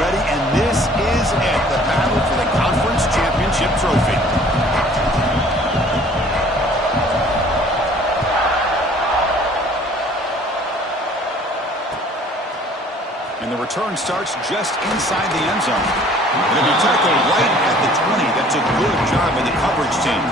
ready, and this is it, the battle for the conference championship trophy. And the return starts just inside the end zone. It'll be tackled right at the 20. That's a good job by the coverage team.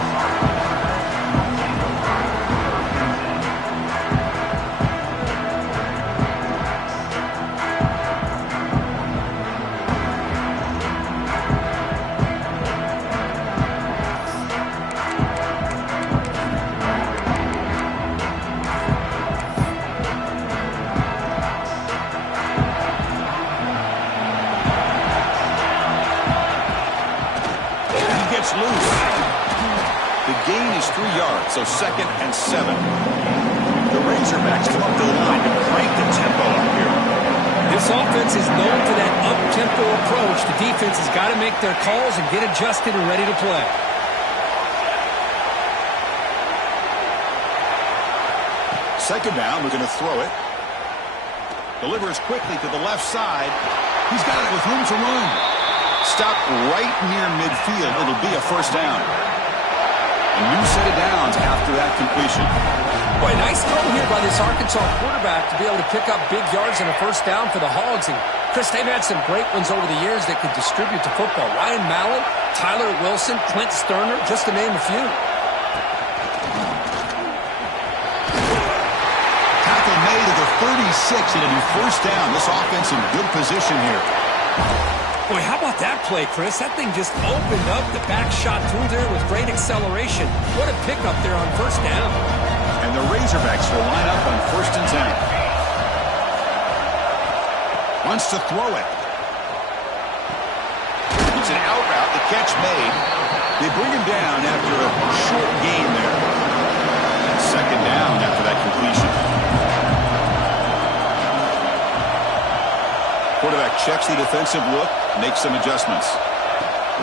Loose. The gain is 3 yards, so 2nd and 7. The Razorbacks come up the line to crank the tempo up here. This offense is known for that up-tempo approach. The defense has got to make their calls and get adjusted and ready to play. Second down, we're going to throw it. Delivers quickly to the left side. He's got it with room to run. Stop right near midfield. It'll be a first down. A new set of downs after that completion. Boy, nice throw here by this Arkansas quarterback to be able to pick up big yards and a first down for the Hogs. And, Chris, they've had some great ones over the years that could distribute the football. Ryan Mallett, Tyler Wilson, Clint Sterner, just to name a few. Tackle made at the 36, and it'll be first down. This offense in good position here. Boy, how about that play, Chris? That thing just opened up. The back shot through there with great acceleration. What a pickup there on first down. And the Razorbacks will line up on 1st and 10. Wants to throw it. It's an out route. The catch made. They bring him down after a short gain there. And 2nd down after that completion. Quarterback checks the defensive look, makes some adjustments.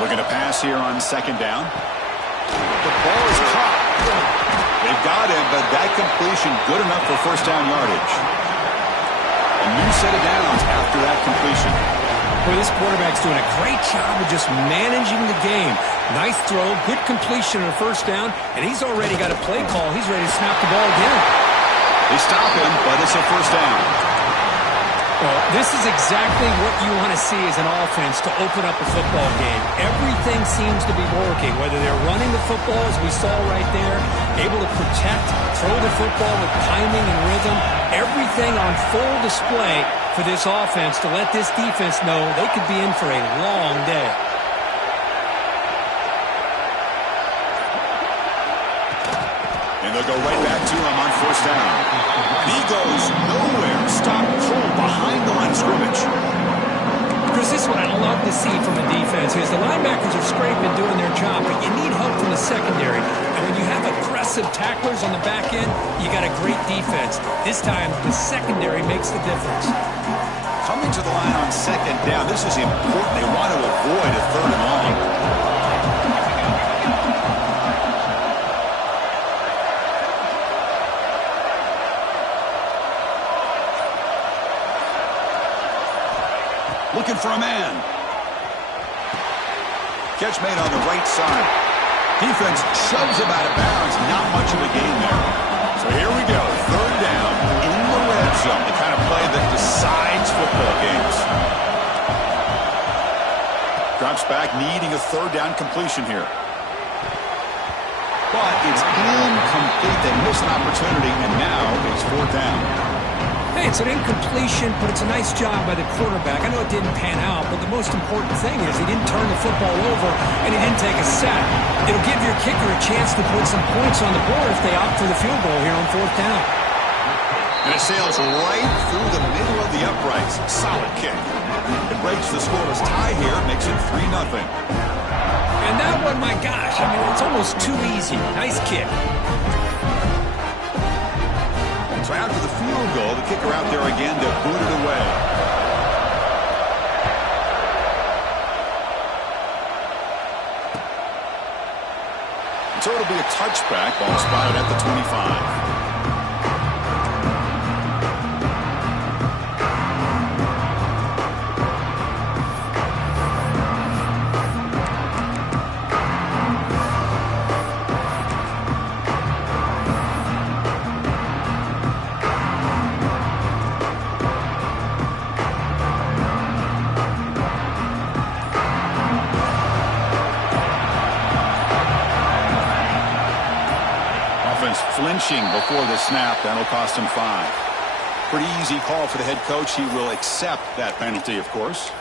Looking to pass here on 2nd down. The ball is caught. They've got him, but that completion good enough for first down yardage. A new set of downs after that completion. Boy, this quarterback's doing a great job of just managing the game. Nice throw, good completion on first down, and he's already got a play call. He's ready to snap the ball again. They stop him, but it's a first down. Well, this is exactly what you want to see as an offense to open up a football game. Everything seems to be working, whether they're running the football, as we saw right there, able to protect, throw the football with timing and rhythm, everything on full display for this offense to let this defense know they could be in for a long day. And they'll go right back to him on first down. And he goes nowhere. Stop cold behind the line of scrimmage. Chris, this is what I love to see from the defense is the linebackers are scraping, doing their job, but you need help from the secondary. And when you have aggressive tacklers on the back end, you got a great defense. This time, the secondary makes the difference. Coming to the line on 2nd down, this is important. They want to avoid a 3rd and long. Looking for a man. Catch made on the right side. Defense shoves him out of bounds. Not much of a gain there. So here we go. 3rd down in the red zone. The kind of play that decides football games. Drops back, needing a 3rd down completion here. But it's incomplete. They miss an opportunity, and now it's 4th down. Hey, it's an incompletion, but it's a nice job by the quarterback. I know it didn't pan out, but the most important thing is he didn't turn the football over and he didn't take a sack. It'll give your kicker a chance to put some points on the board if they opt for the field goal here on 4th down. And it sails right through the middle of the uprights. Solid kick. It breaks the scoreless tie here, makes it 3-0. And that one, my gosh, I mean, it's almost too easy. Nice kick. So after the field goal, the kicker out there again to boot it away. So it'll be a touchback. Ball spotted at the 25. punching before the snap. That'll cost him 5. Pretty easy call for the head coach. He will accept that penalty, of course.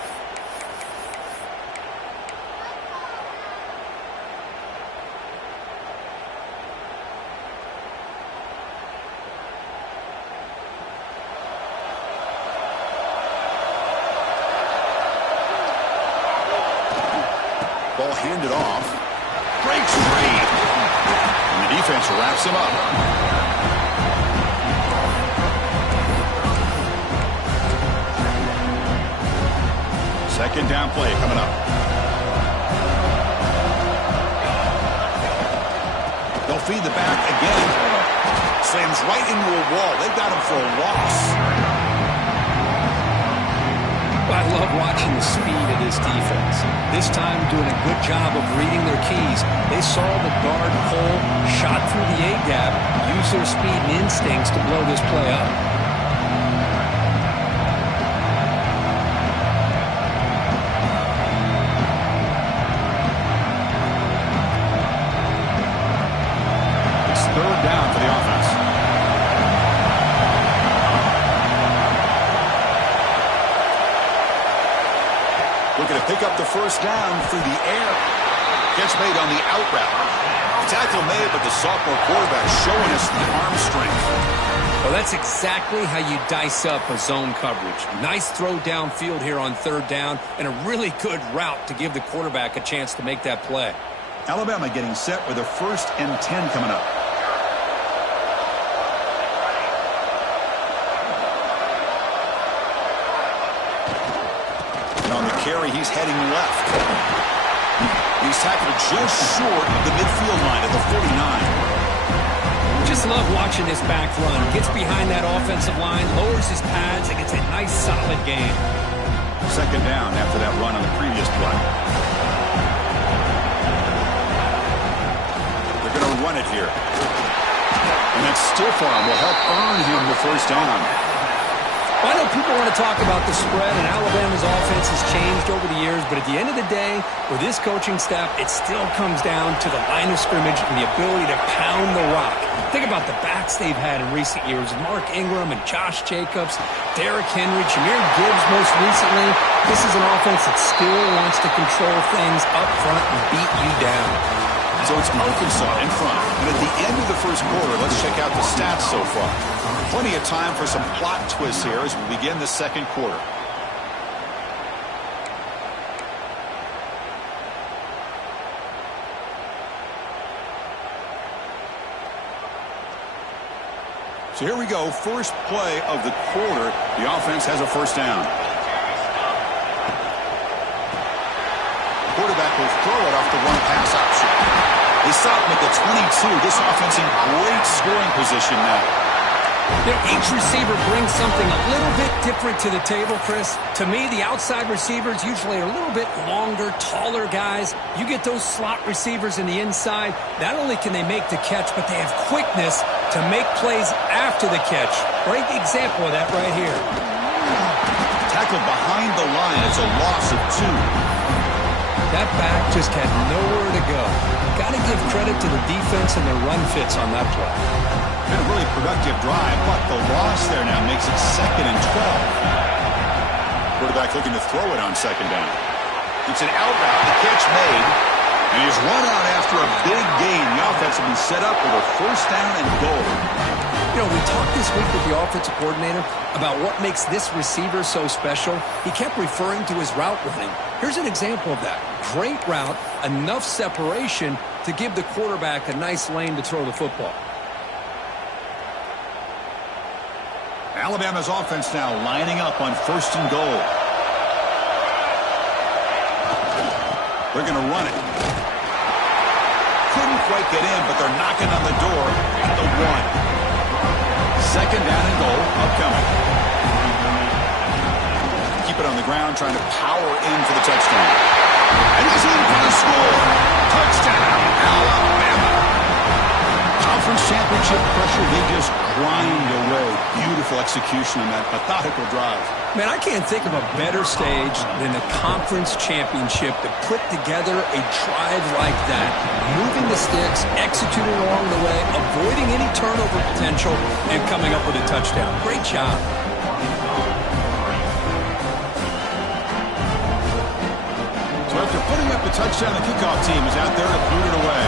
Ball handed off. Breaks free. And the defense wraps him up. Second down play coming up. They'll feed the back again. Slams right into a wall. They've got him for a loss. I love watching the speed of this defense. This time doing a good job of reading their keys. They saw the guard pull, shot through the A-gap, used their speed and instincts to blow this play up. It's third down for the offense. Looking to pick up the first down through the air. Catch made on the out route. Tackle made, but the sophomore quarterback showing us the arm strength. Well, that's exactly how you dice up a zone coverage. Nice throw downfield here on third down, and a really good route to give the quarterback a chance to make that play. Alabama getting set with a 1st and 10 coming up. Carry, he's heading left. He's tackled just short of the midfield line at the 49. Just love watching this back run. Gets behind that offensive line, lowers his pads, and gets a nice solid gain. Second down after that run on the previous play. They're going to run it here. And that stiff arm will help earn him the first down. I know people want to talk about the spread, and Alabama's offense has changed over the years, but at the end of the day, with this coaching staff, it still comes down to the line of scrimmage and the ability to pound the rock. Think about the backs they've had in recent years, Mark Ingram and Josh Jacobs, Derrick Henry, Jahmyr Gibbs most recently. This is an offense that still wants to control things up front and beat you down. So it's Arkansas in front. And at the end of the first quarter, let's check out the stats so far. Plenty of time for some plot twists here as we begin the second quarter. So here we go. First play of the quarter. The offense has a first down. The quarterback will throw it off the one pass option. They stop him at the 22. This offense in great scoring position now. Each receiver brings something a little bit different to the table, Chris. To me, the outside receivers usually are a little bit longer, taller guys. You get those slot receivers in the inside, not only can they make the catch, but they have quickness to make plays after the catch. Great example of that right here. Tackled behind the line. It's a loss of 2. That back just had nowhere to go. Got to give credit to the defense and their run fits on that play. Been a really productive drive, but the loss there now makes it 2nd and 12. Quarterback looking to throw it on second down. It's an out route, the catch made, and he's run out after a big gain. The offense will be set up with a first down and goal. You know, we talked this week with the offensive coordinator about what makes this receiver so special. He kept referring to his route running. Here's an example of that. Great route, enough separation to give the quarterback a nice lane to throw the football. Alabama's offense now lining up on 1st and goal. They're going to run it. Couldn't quite get in, but they're knocking on the door at the 1. Second down and goal, upcoming. Keep it on the ground, trying to power in for the touchdown. And he's in for the score. Touchdown, Alabama. conference championship pressure, they just grind away. Beautiful execution on that methodical drive. Man, I can't think of a better stage than the conference championship to put together a drive like that. Moving the sticks, executing along the way, avoiding any turnover potential, and coming up with a touchdown. Great job. So after putting up the touchdown, the kickoff team is out there to boot it away.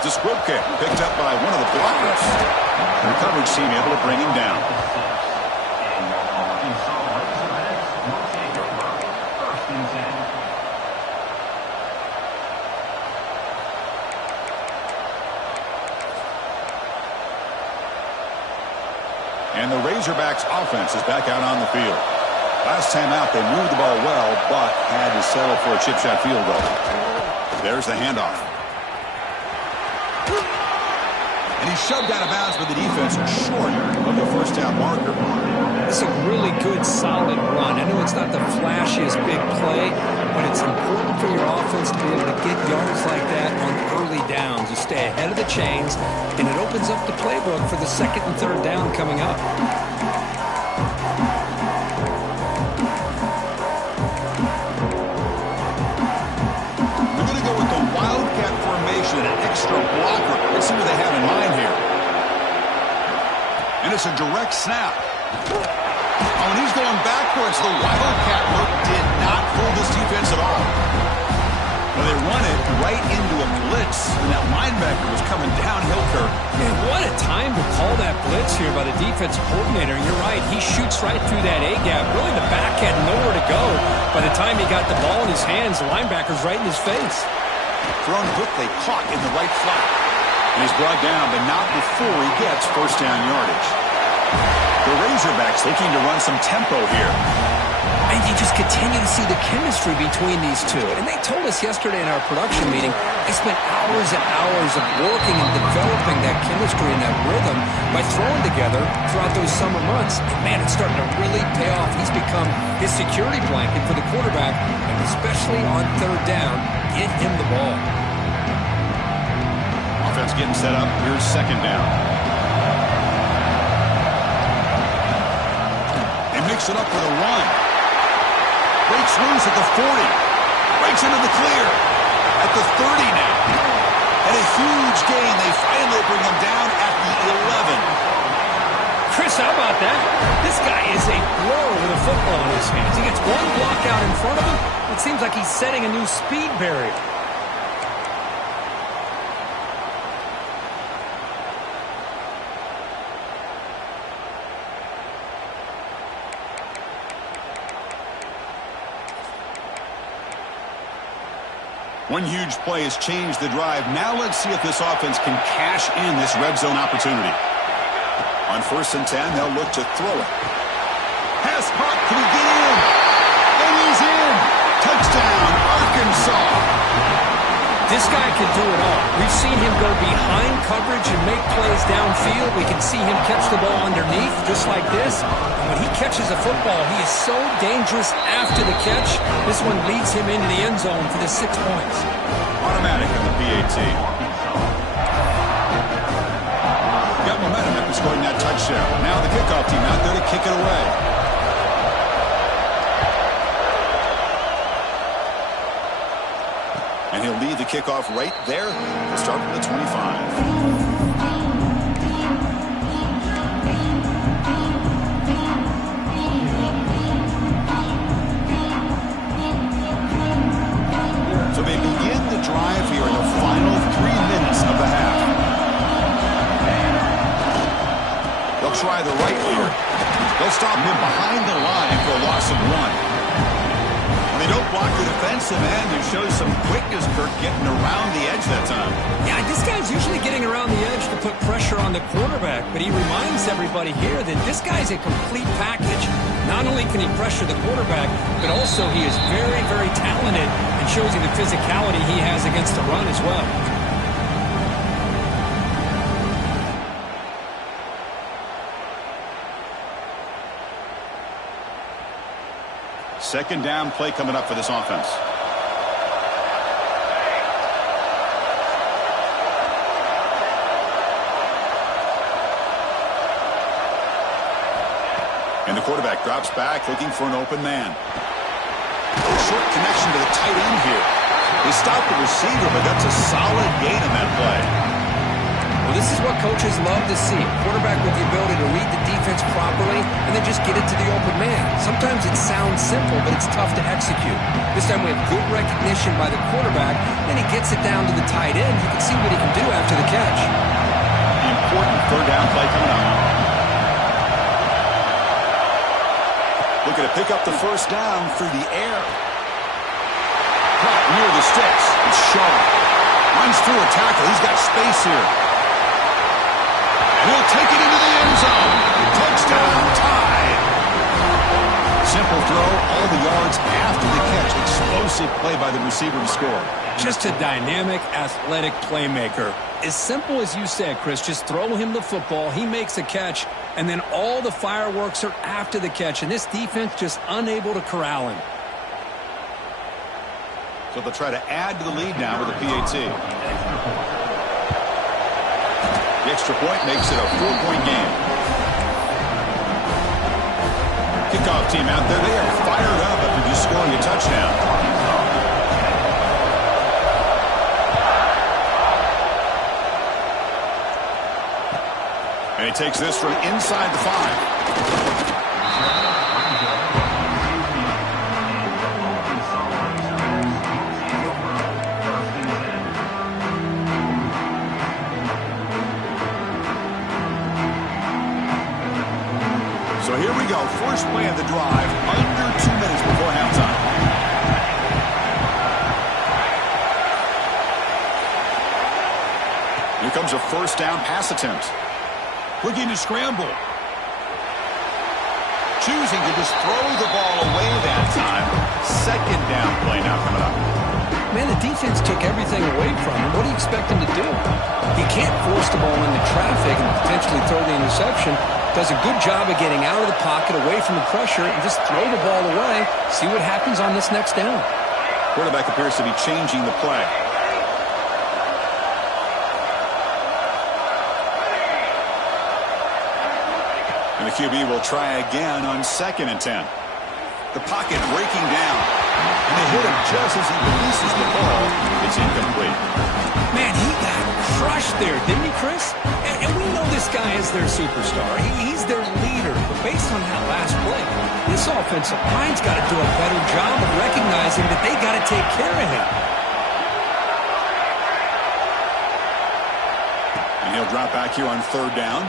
It's a squib kick picked up by one of the blockers. The coverage team able to bring him down. And the Razorbacks offense is back out on the field. Last time out, they moved the ball well, but had to settle for a chip shot field goal. There's the handoff. And he shoved out of bounds with the defense short of the first down marker. It's a really good, solid run. I know it's not the flashiest big play, but it's important for your offense to be able to get yards like that on early downs. You stay ahead of the chains, and it opens up the playbook for the second and third down coming up. We're going to go with the Wildcat formation, an extra blocker. Let's see what they have in mind here. And it's a direct snap. Oh, and he's going backwards. The Wildcat look did not fool this defense at all. Well, they run it right into a blitz, and that linebacker was coming downhill curve. Man, what a time to call that blitz here by the defensive coordinator. And you're right, he shoots right through that A-gap. Really, the back had nowhere to go. By the time he got the ball in his hands, the linebacker's right in his face. Thrown quickly, caught in the right flat. And he's brought down, but not before he gets first down yardage. The Razorbacks looking to run some tempo here. And you just continue to see the chemistry between these two. And they told us yesterday in our production meeting, they spent hours and hours of working and developing that chemistry and that rhythm by throwing together throughout those summer months. And man, it's starting to really pay off. He's become his security blanket for the quarterback, and especially on third down, get him the ball. Offense getting set up. Here's second down. They mix it up with a run. Breaks loose at the 40. Breaks into the clear. At the 30 now. And a huge gain. They finally bring him down at the 11. Chris, how about that? This guy is a blower with a football in his hands. He gets one block out in front of him. It seems like he's setting a new speed barrier. One huge play has changed the drive. Now let's see if this offense can cash in this red zone opportunity. On 1st and 10, they'll look to throw it. Pass caught. Can he get in? And he's in. Touchdown, Arkansas. This guy can do it all. We've seen him go behind coverage and make plays downfield. We can see him catch the ball underneath just like this. And when he catches a football, he is so dangerous after the catch. This one leads him into the end zone for the 6 points. Automatic on the PAT. Got momentum after scoring that touchdown. Now the kickoff team out there to kick it away. And he'll lead the kickoff right there. We'll start from the 25. So they begin the drive here in the final 3 minutes of the half. They'll try the right here. They'll stop him behind the line for a loss of 1. They don't block the defensive end. It shows some quickness, Kirk, getting around the edge that time. Yeah, this guy's usually getting around the edge to put pressure on the quarterback, but he reminds everybody here that this guy's a complete package. Not only can he pressure the quarterback, but also he is very, very talented and shows you the physicality he has against the run as well. Second down play coming up for this offense. And the quarterback drops back looking for an open man. Short connection to the tight end here. They stopped the receiver, but that's a solid gain in that play. Well, this is what coaches love to see. Quarterback with the ability to read the defense properly and then just get it to the open man. Sometimes it sounds simple, but it's tough to execute. This time we have good recognition by the quarterback. Then he gets it down to the tight end. You can see what he can do after the catch. Important third down play coming up. Looking to pick up the first down through the air. Caught near the sticks. It's Shaw. Runs through a tackle. He's got space here. And he'll take it into the end zone. Touchdown, tied. Simple throw, all the yards after the catch. Explosive play by the receiver to score. Just a dynamic, athletic playmaker. As simple as you said, Chris, just throw him the football. He makes a catch, and then all the fireworks are after the catch. And this defense just unable to corral him. So they'll try to add to the lead now with a PAT. The extra point makes it a 4-point game. Kickoff team out there, they are fired up after just scoring a touchdown. And he takes this from inside the 5. So here we go, first play of the drive, under 2 minutes before halftime. Here comes a first down pass attempt. Looking to scramble. Choosing to just throw the ball away that time. Second down play now coming up. Man, the defense took everything away from him. What do you expect him to do? He can't force the ball into traffic and potentially throw the interception. Does a good job of getting out of the pocket, away from the pressure, and just throw the ball away. See what happens on this next down. Quarterback appears to be changing the play. And the QB will try again on 2nd and 10. The pocket breaking down. And they hit him just as he releases the ball. It's incomplete. Man, he got crushed there, didn't he, Chris? And we know this guy is their superstar. He's their leader. But based on that last play, this offensive line's got to do a better job of recognizing that they got to take care of him. And he'll drop back here on 3rd down.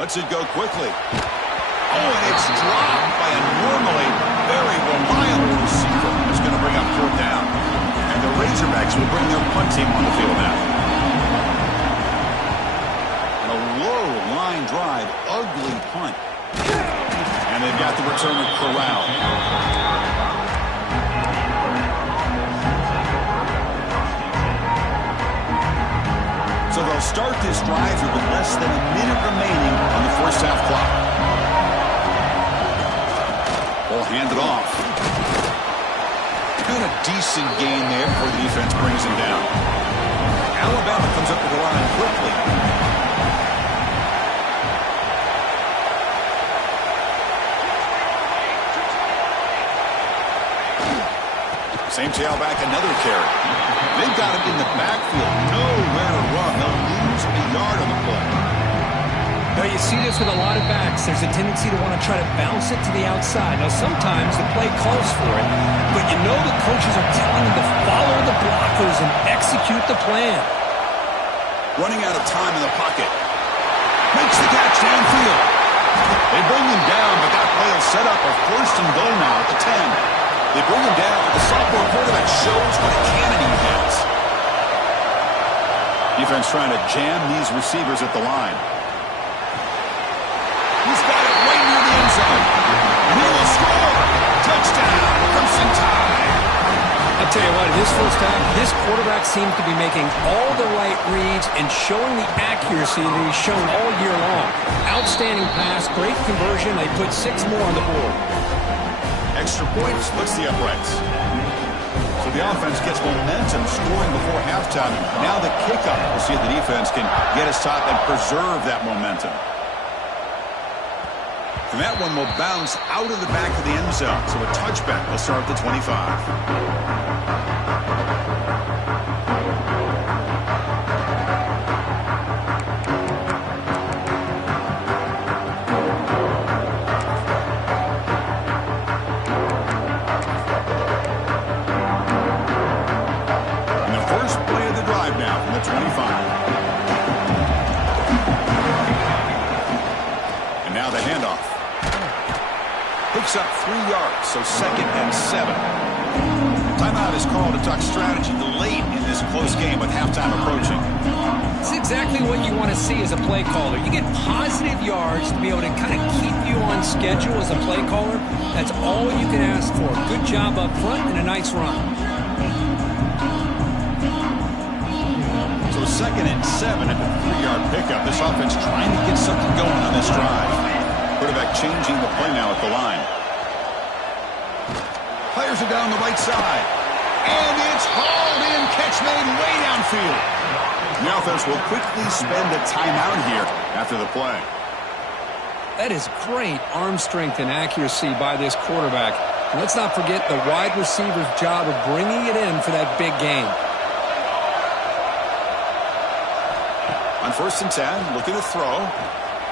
Lets it go quickly. Oh, and it's dropped by a normally very reliable receiver. It's going to bring up 4th down. And the Razorbacks will bring their punt team on the field now. And a low line drive, ugly punt. And they've got the return of Corral. So they'll start this drive here with less than a minute remaining on the first half clock. Ball handed off. And a decent gain there before the defense brings him down. Alabama comes up to the line quickly. Same tailback, another carry. They've got him in the backfield. Nowhere to run. They'll lose a yard on the play. Now, you see this with a lot of backs. There's a tendency to want to try to bounce it to the outside. Now, sometimes the play calls for it, but you know the coaches are telling them to follow the blockers and execute the plan. Running out of time in the pocket. Makes the catch downfield. They bring him down, but that play will set up a 1st and goal now at the 10. They bring him down, but the sophomore quarterback shows what a cannon he has. Defense trying to jam these receivers at the line. He's got it right near the end zone. And he will score. Touchdown, Ncaa. I'll tell you what, in this first half, this quarterback seems to be making all the right reads and showing the accuracy that he's shown all year long. Outstanding pass, great conversion. They put 6 more on the board. extra point splits the uprights. So the offense gets momentum scoring before halftime. Now the kickoff. We'll see if the defense can get a stop and preserve that momentum. And that one will bounce out of the back of the end zone. So a touchback will start at the 25. Picks up 3 yards, so 2nd and 7. Timeout is called to talk strategy late in this close game with halftime approaching. It's exactly what you want to see as a play caller. You get positive yards to be able to kind of keep you on schedule as a play caller. That's all you can ask for. Good job up front and a nice run. So 2nd and 7 at the 3-yard pickup. This offense trying to get something going on this drive. Quarterback changing the play now at the line. Players are down the right side. And it's hauled in. Catch made way downfield. The offense will quickly spend a timeout here after the play. That is great arm strength and accuracy by this quarterback. And let's not forget the wide receiver's job of bringing it in for that big game. On 1st and 10, looking to throw.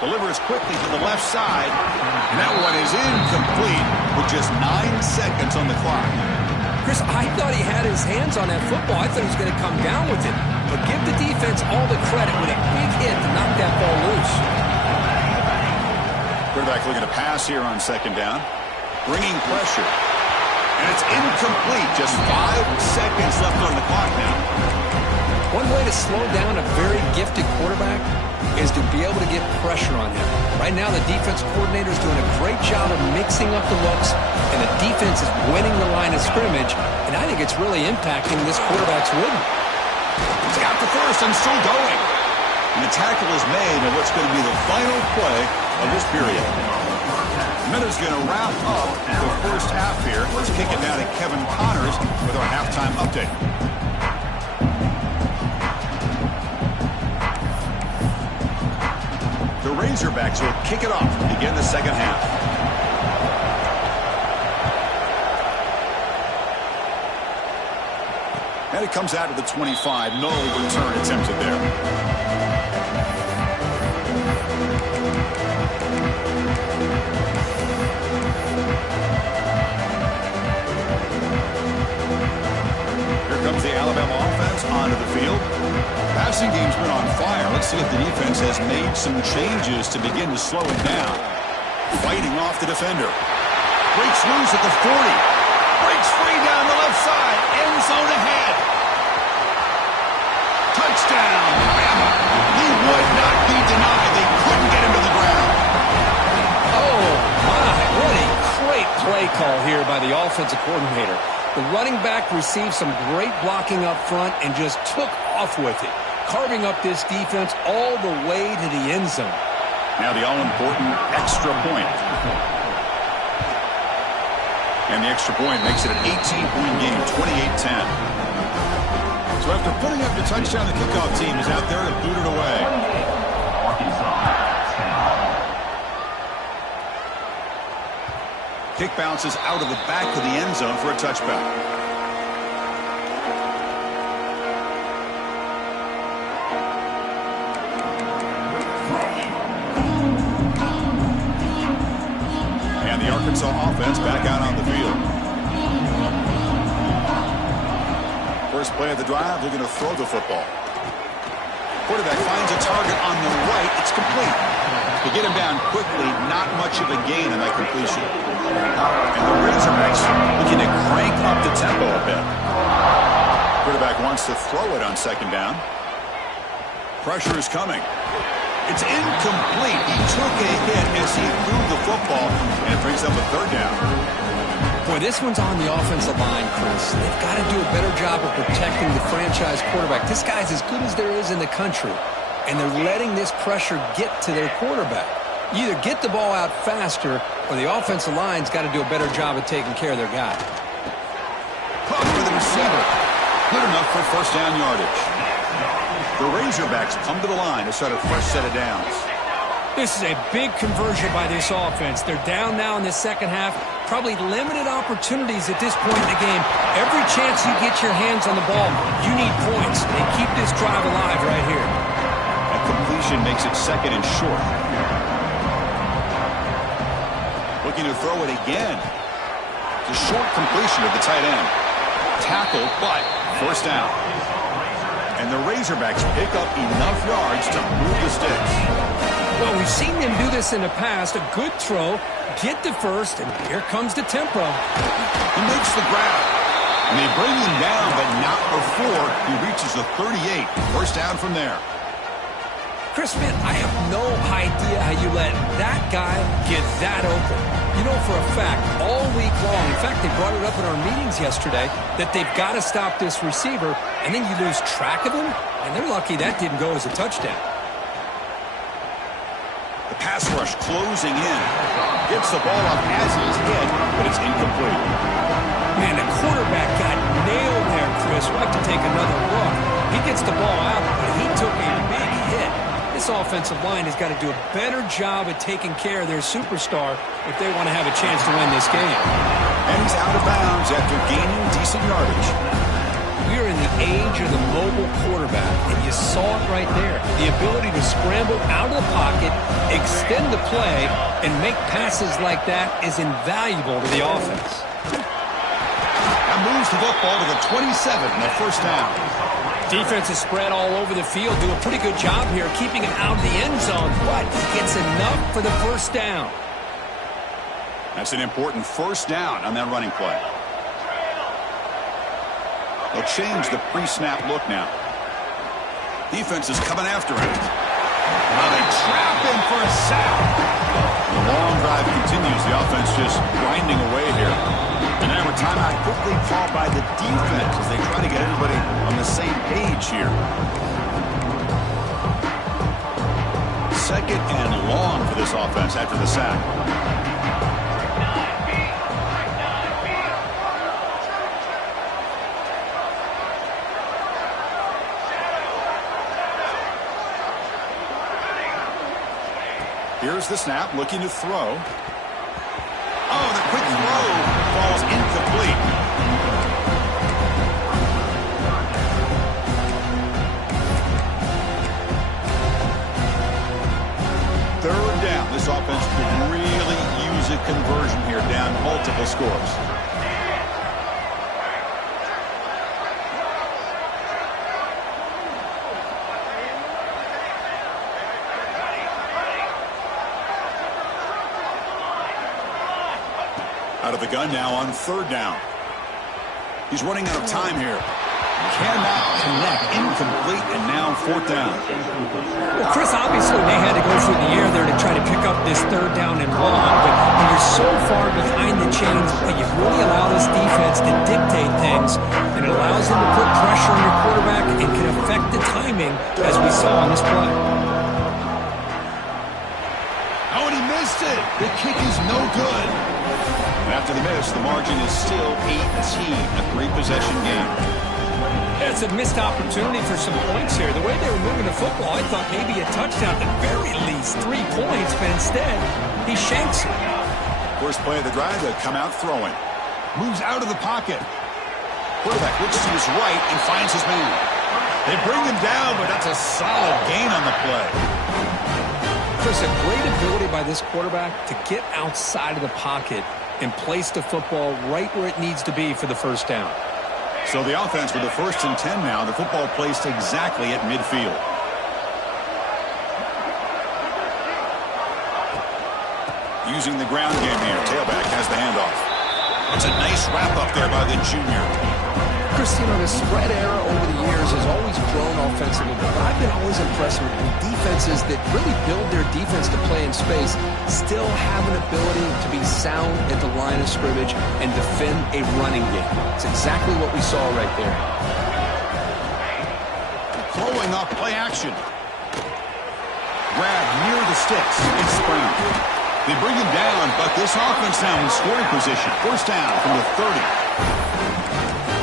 Delivers quickly to the left side. And that one is incomplete with just 9 seconds on the clock. Chris, I thought he had his hands on that football. I thought he was going to come down with it. But give the defense all the credit with a big hit to knock that ball loose. Quarterback looking to pass here on 2nd down. Bringing pressure. And it's incomplete. Just 5 seconds left on the clock now. One way to slow down a very gifted quarterback is to be able to get pressure on him. Right now, the defense coordinator is doing a great job of mixing up the looks, and the defense is winning the line of scrimmage, and I think it's really impacting this quarterback's rhythm. He's got the first and still going. And the tackle is made in what's going to be the final play of this period. The minute's going to wrap up the first half here. Let's kick it down to Kevin Connors with our halftime update. The Razorbacks will kick it off to begin the second half. And it comes out to the 25. No return attempted there. Here comes the Alabama offense onto the field. Passing game's been on fire. Let's see if the defense has made some changes to begin to slow it down. Fighting off the defender. Breaks loose at the 40. Breaks free down the left side. End zone ahead. Touchdown, Alabama. He would not be denied. They couldn't get him to the ground. Oh, my. What a great play call here by the offensive coordinator. The running back received some great blocking up front and just took off with it, carving up this defense all the way to the end zone. Now the all-important extra point. And the extra point makes it an 18-point game, 28-10. So after putting up the touchdown, the kickoff team is out there to boot it away. Kick bounces out of the back of the end zone for a touchback. And the Arkansas offense back out on the field. First play of the drive, they're going to throw the football. Quarterback finds a target on the right. It's complete. To get him down quickly, not much of a gain in that completion. And the Razorbacks looking to crank up the tempo a bit. Quarterback wants to throw it on 2nd down. Pressure is coming. It's incomplete. He took a hit as he threw the football, and it brings up a 3rd down. Boy, this one's on the offensive line, Chris. They've got to do a better job of protecting the franchise quarterback. This guy's as good as there is in the country, and they're letting this pressure get to their quarterback. You either get the ball out faster or the offensive line's got to do a better job of taking care of their guy. Caught for the receiver. Good enough for first down yardage. The Razorbacks come to the line to start a fresh set of downs. This is a big conversion by this offense. They're down now in the second half. Probably limited opportunities at this point in the game. Every chance you get your hands on the ball, you need points. They keep this drive alive right here. That completion makes it second and short. Looking to throw it again. It's a short completion to the tight end. Tackled, but first down. And the Razorbacks pick up enough yards to move the sticks. Well, we've seen them do this in the past. A good throw, get the first, and here comes the tempo. He makes the grab. And they bring him down, but not before he reaches the 38. First down from there. Chris, man, I have no idea how you let that guy get that open. You know for a fact, all week long, in fact, they brought it up in our meetings yesterday, that they've got to stop this receiver, and then you lose track of him, and they're lucky that didn't go as a touchdown. The pass rush closing in. Gets the ball up as he's hit, but it's incomplete. Man, the quarterback got nailed there, Chris. We'll have to take another look. He gets the ball out, but he took a big hit. This offensive line has got to do a better job at taking care of their superstar if they want to have a chance to win this game. And he's out of bounds after gaining decent yardage. We are in the age of the mobile quarterback, and you saw it right there. The ability to scramble out of the pocket, extend the play, and make passes like that is invaluable to the offense. That moves the football to the 27 and a first down. Defense is spread all over the field. Do a pretty good job here keeping him out of the end zone, but he gets enough for the first down. That's an important first down on that running play. They'll change the pre-snap look now. Defense is coming after him. Now they trap him for a sack. The long drive continues. The offense just grinding away here. And now a timeout quickly called by the defense as they try to get everybody on the same page here. Second and long for this offense after the sack. Here's the snap, looking to throw. Oh, the quick throw falls incomplete. Third down. This offense could really use a conversion here, down multiple scores. Out of the gun now on third down. He's running out of time here. Cannot connect. Incomplete, and now fourth down. Well, Chris, obviously they had to go through the air there to try to pick up this third down and long, but when you're so far behind the chains, you really allow this defense to dictate things, and it allows them to put pressure on your quarterback and can affect the timing, as we saw on this play. Oh, and he missed it. The kick is no good. After the miss, the margin is still 18, a three-possession game. It's a missed opportunity for some points here. The way they were moving the football, I thought maybe a touchdown, at the very least 3 points, but instead, he shanks it. First play of the drive, they come out throwing. Moves out of the pocket. Quarterback looks to his right and finds his man. They bring him down, but that's a solid gain on the play. Chris, a great ability by this quarterback to get outside of the pocket and place the football right where it needs to be for the first down. So the offense with the 1st and 10 now, the football placed exactly at midfield. Using the ground game here, tailback has the handoff. It's a nice wrap up there by the junior. Chris, you know, the spread era over the years has always grown offensively, but I've been always impressed with defenses that really build their defense to play in space, still have an ability to be sound at the line of scrimmage and defend a running game. It's exactly what we saw right there. Throwing off play action. Grab near the sticks. It's Brown. They bring him down, but this offense now in scoring position. First down from the 30.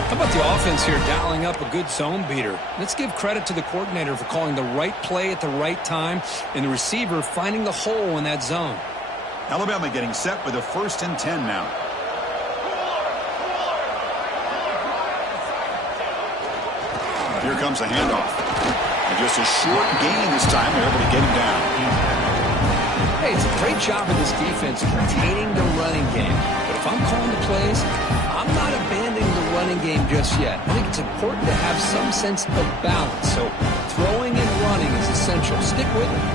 How about the offense here dialing up a good zone beater? Let's give credit to the coordinator for calling the right play at the right time and the receiver finding the hole in that zone. Alabama getting set with a 1st and 10 now. Here comes a handoff. And just a short gain this time. They're able to get him down. Hey, it's a great job of this defense containing the running game. But if I'm calling the plays, I'm not abandoning the running game just yet. I think it's important to have some sense of balance. So throwing and running is essential. Stick with it.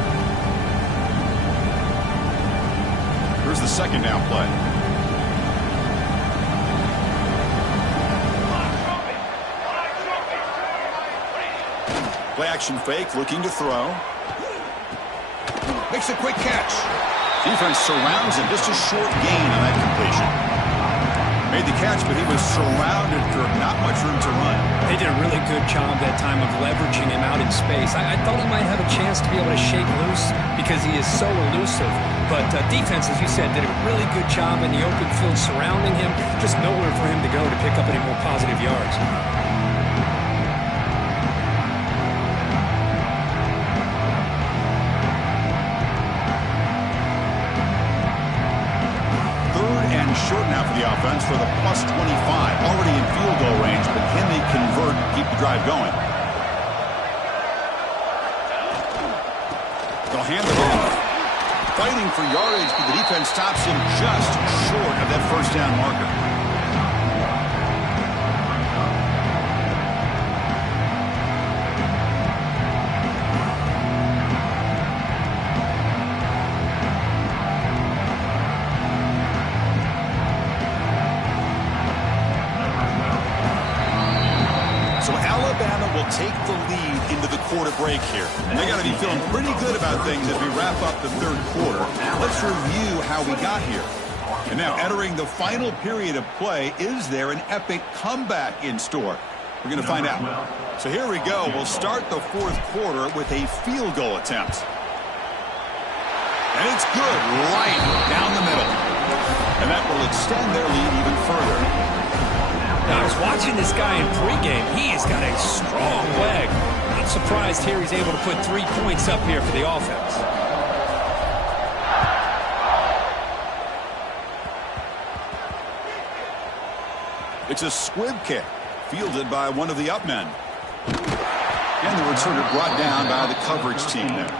Here's the 2nd down play. Play action fake, looking to throw. Makes a quick catch. Defense surrounds him. Just a short gain on that completion. Made the catch, but he was surrounded for not much room to run. They did a really good job that time of leveraging him out in space. I thought he might have a chance to be able to shake loose because he is so elusive. But defense, as you said, did a really good job in the open field surrounding him. Just nowhere for him to go to pick up any more positive yards. Short now for the offense for the +25. Already in field goal range, but can they convert, keep the drive going? They'll hand it off. Fighting for yardage, but the defense stops him just short of that 1st down marker. Take the lead into the quarter break here. And they got to be feeling pretty good about things as we wrap up the 3rd quarter. Let's review how we got here. And now entering the final period of play, is there an epic comeback in store? We're going to find out. So here we go. We'll start the 4th quarter with a field goal attempt. And it's good right down the middle. And that will extend their lead even further. Now, I was watching this guy in pregame. He has got a strong leg. Not surprised here he's able to put 3 points up here for the offense. It's a squib kick, fielded by one of the up men. And the returner brought down by the coverage team there.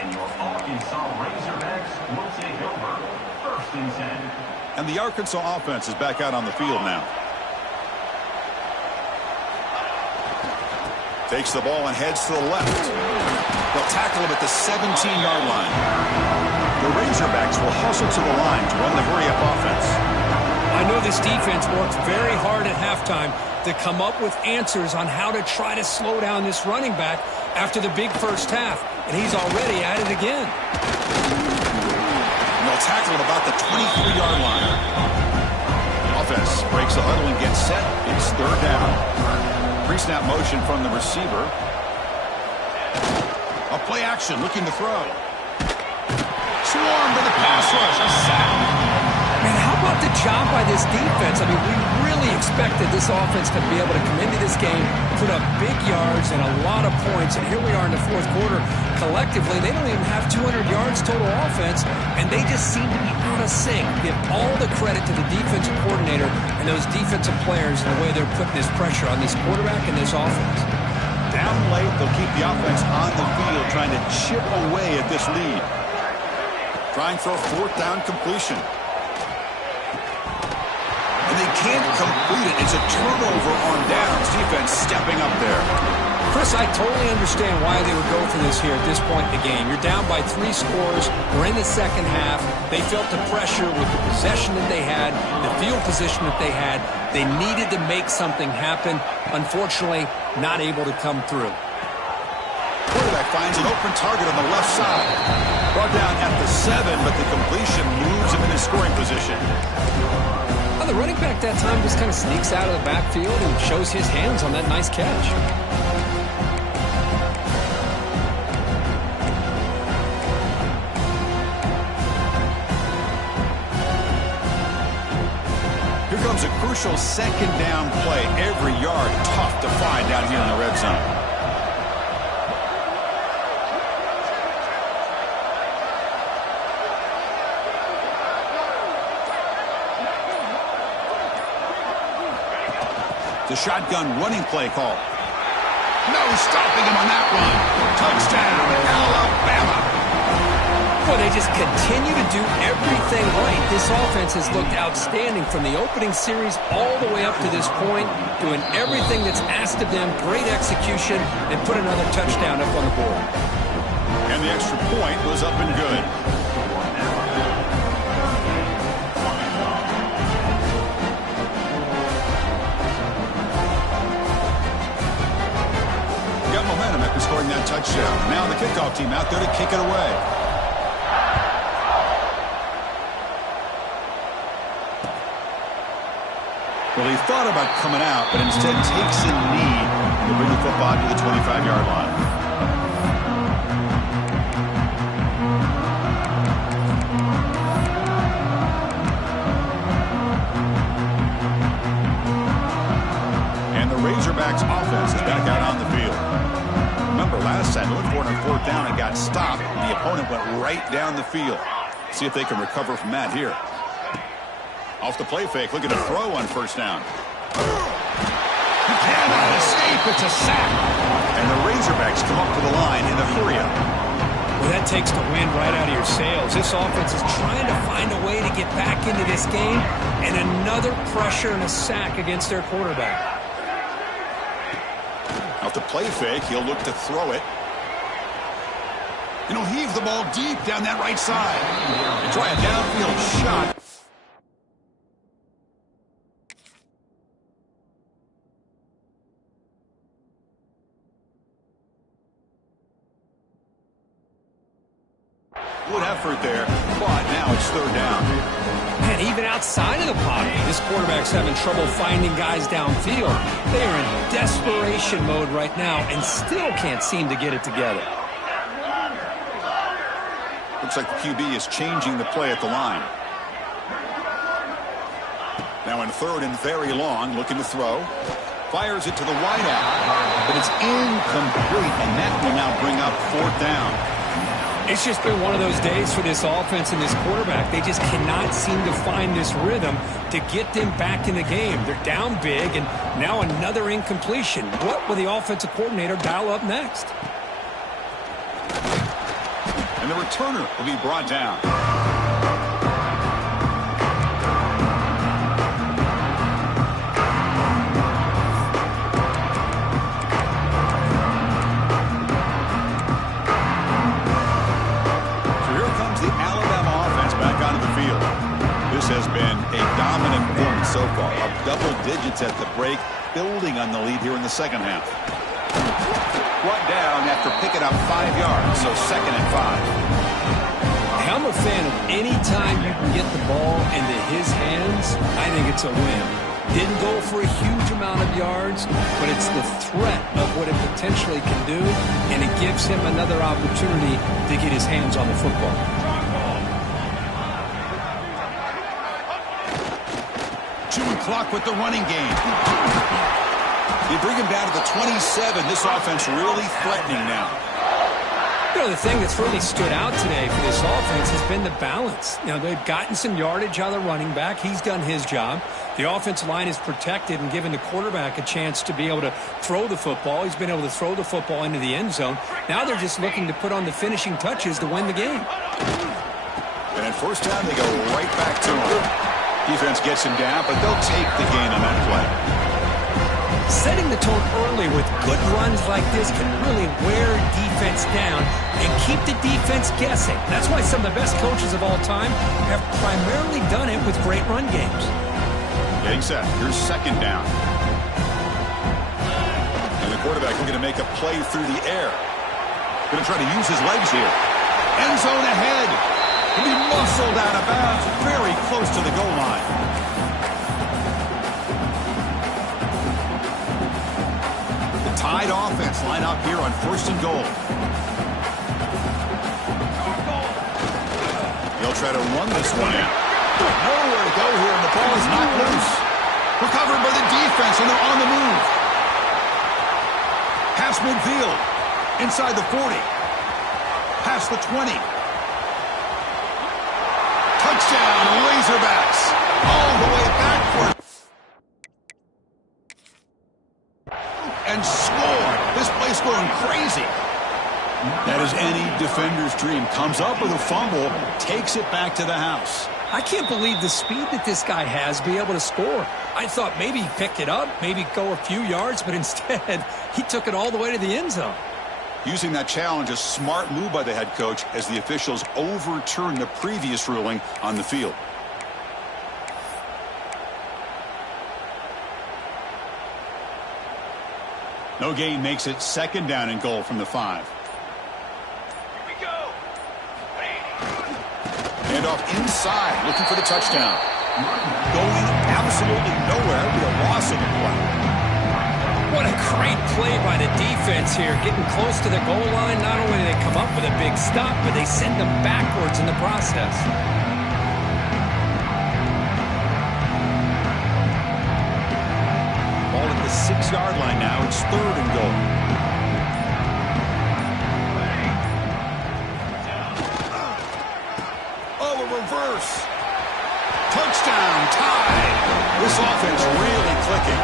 And your Arkansas Razorbacks will take over 1st and 10. And the Arkansas offense is back out on the field now. Takes the ball and heads to the left. They'll tackle him at the 17-yard line. The Razorbacks will hustle to the line to run the hurry-up offense. I know this defense worked very hard at halftime to come up with answers on how to try to slow down this running back after the big first half, and he's already at it again. And they'll tackle him about the 23-yard line. Offense breaks the huddle and gets set. It's 3rd down. Pre-snap motion from the receiver. A play action, looking to throw. Swarmed by the pass rush. A sack. Man, how about the job by this defense? I mean, we really expected this offense to be able to come into this game, put up big yards and a lot of points, and here we are in the 4th quarter. Collectively, they don't even have 200 yards total offense, and they just seem to be out of sync. Give all the credit to the defensive coordinator and those defensive players and the way they're putting this pressure on this quarterback and this offense. Down late, they'll keep the offense on the field, trying to chip away at this lead. Trying for a 4th down completion. And they can't complete it. It's a turnover on downs. Defense stepping up there. Chris, I totally understand why they would go for this here at this point in the game. You're down by 3 scores. We're in the 2nd half. They felt the pressure with the possession that they had, the field position that they had. They needed to make something happen. Unfortunately, not able to come through. Quarterback finds an open target on the left side. Brought down at the 7, but the completion moves him in his scoring position. Well, the running back that time just kind of sneaks out of the backfield and shows his hands on that nice catch. was a crucial second down play. Every yard tough to find down here in the red zone. The shotgun running play call. No stopping him on that one. Touchdown, Alabama. Well, they just continue to do everything right. This offense has looked outstanding from the opening series all the way up to this point, doing everything that's asked of them, great execution, and put another touchdown up on the board. And the extra point was up and good. Got momentum after scoring that touchdown. Now the kickoff team out there to kick it away. Well, he thought about coming out, but instead takes a knee to bring the football to the 25-yard line. And the Razorbacks offense is back out on the field. Remember, last time, they went for it on fourth down and got stopped. The opponent went right down the field. See if they can recover from that here. Off the play fake, looking to throw on first down. He cannot escape, it's a sack. And the Razorbacks come up to the line in a hurry-up. Well, that takes the wind right out of your sails. This offense is trying to find a way to get back into this game, and another pressure and a sack against their quarterback. Off the play fake, he'll look to throw it. And he'll heave the ball deep down that right side. And try a downfield shot. Good effort there, but now it's third down. And even outside of the pocket, this quarterback's having trouble finding guys downfield. They are in desperation mode right now and still can't seem to get it together. Looks like the QB is changing the play at the line. Now in third and very long, looking to throw. Fires it to the wideout, but it's incomplete, and that will now bring up fourth down. It's just been one of those days for this offense and this quarterback. They just cannot seem to find this rhythm to get them back in the game. They're down big, and now another incompletion. What will the offensive coordinator dial up next? And the returner will be brought down. Has been a dominant performance so far, up double digits at the break, building on the lead here in the second half. Brought down after picking up 5 yards, so second and 5. I'm a fan of any time you can get the ball into his hands. I think it's a win. Didn't go for a huge amount of yards, but it's the threat of what it potentially can do, and it gives him another opportunity to get his hands on the football. Chewing clock with the running game. You bring him down to the 27. This offense really threatening now. You know, the thing that's really stood out today for this offense has been the balance. You know, they've gotten some yardage out of the running back. He's done his job. The offensive line is protected and given the quarterback a chance to be able to throw the football. He's been able to throw the football into the end zone. Now they're just looking to put on the finishing touches to win the game. And at first down, they go right back to him. Defense gets him down, but they'll take the gain on that play. Setting the tone early with good runs like this can really wear defense down and keep the defense guessing. That's why some of the best coaches of all time have primarily done it with great run games. Getting set. Here's second down. And the quarterback looking to make a play through the air. Going to try to use his legs here. End zone ahead. He'll be muscled out of bounds, very close to the goal line. The Tide offense line up here on first and goal. He'll try to run this one in. Nowhere to go here, and the ball is not loose. Recovered by the defense, and they're on the move. Pass midfield. Inside the 40. Past the 20. Touchdown, Razorbacks. All the way backward. And score. This place going crazy. That is any defender's dream. Comes up with a fumble, takes it back to the house. I can't believe the speed that this guy has to be able to score. I thought maybe he picked it up, maybe go a few yards, but instead he took it all the way to the end zone. Using that challenge, a smart move by the head coach as the officials overturned the previous ruling on the field. No gain makes it second down and goal from the 5. And off inside, looking for the touchdown. Going absolutely nowhere, be a loss of the play. What a great play by the defense here. Getting close to the goal line, not only do they come up with a big stop, but they send them backwards in the process. Ball at the 6-yard line now. It's 3rd and goal. Reverse. Touchdown, tie. This offense really clicking.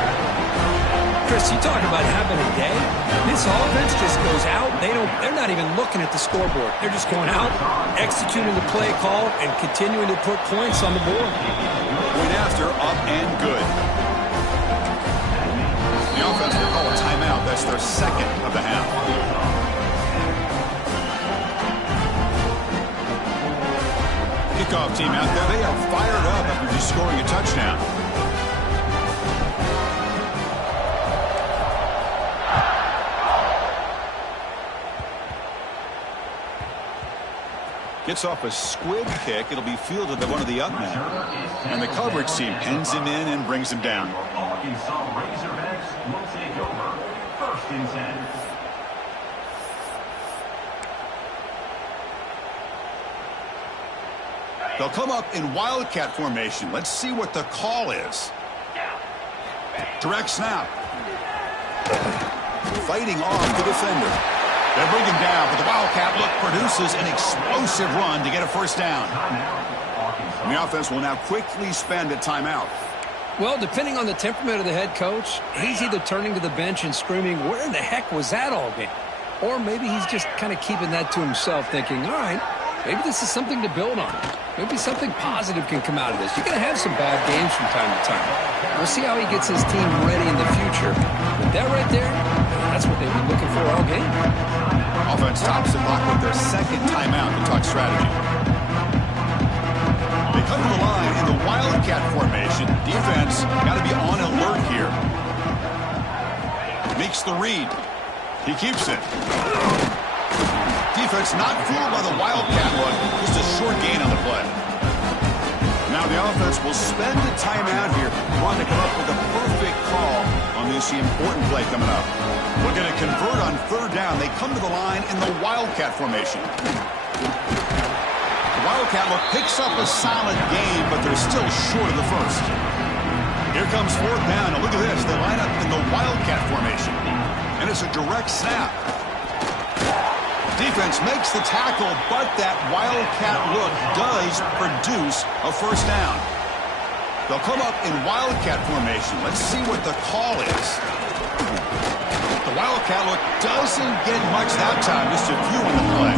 Chris, you talk about having a day. This offense just goes out. They're not even looking at the scoreboard. They're just going out, executing the play call, and continuing to put points on the board. Point after, up and good. The offense will call a timeout. That's their 2nd of the half. Kickoff team out there. They are fired up after just scoring a touchdown. Gets off a squib kick. It'll be fielded by one of the up men. And the coverage team pins him in and brings him down. Ncaa Razorbacks will take over. 1st and 10. They'll come up in Wildcat formation. Let's see what the call is. Direct snap. Fighting off the defender. They'll bring him down, but the Wildcat look produces an explosive run to get a 1st down. And the offense will now quickly spend a timeout. Well, depending on the temperament of the head coach, he's either turning to the bench and screaming, where in the heck was that all game? Or maybe he's just kind of keeping that to himself, thinking, all right, maybe this is something to build on. Maybe something positive can come out of this. You're going to have some bad games from time to time. We'll see how he gets his team ready in the future. But that right there, that's what they've been looking for all game. Offense stops the clock with their 2nd timeout to talk strategy. They come to the line in the Wildcat formation. Defense got to be on alert here. Makes the read. He keeps it. Defense not fooled by the Wildcat look. Just a short gain on the play. Now the offense will spend a timeout here, trying to come up with a perfect call on this important play coming up. Looking to convert on 3rd down. They come to the line in the Wildcat formation. The Wildcat look picks up a solid gain, but they're still short of the 1st. Here comes 4th down. And look at this. They line up in the Wildcat formation. And it's a direct snap. Defense makes the tackle, but that Wildcat look does produce a 1st down. They'll come up in Wildcat formation. Let's see what the call is. The Wildcat look doesn't get much that time, just a few in the play.